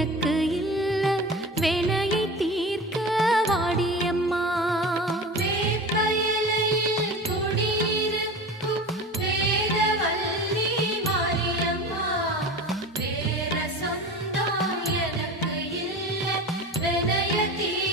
எனக்கு இல்ல. வேலையை தீர்க்க வாடியம்மா. வேற சொந்தம் எனக்கு இல்ல. விதைய தீர்க்க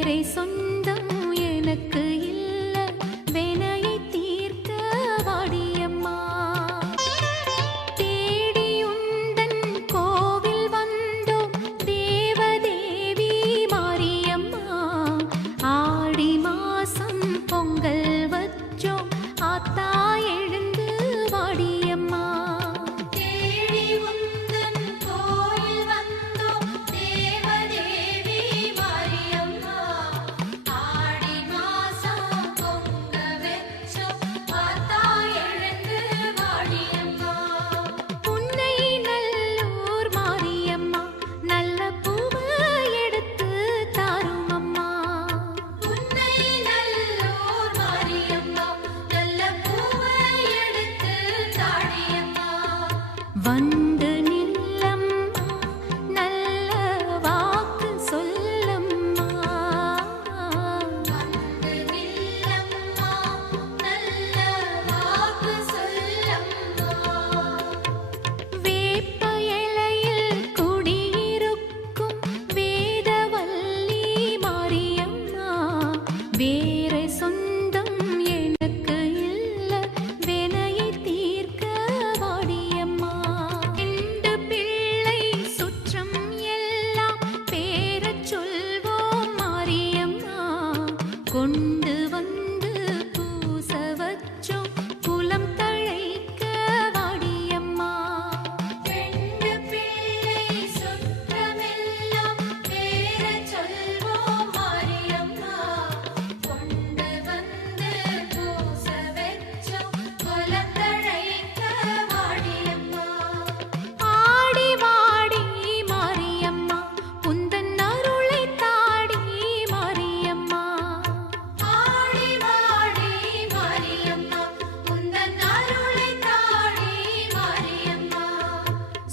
இறை சொந்தம் எனக்கு one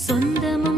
做的梦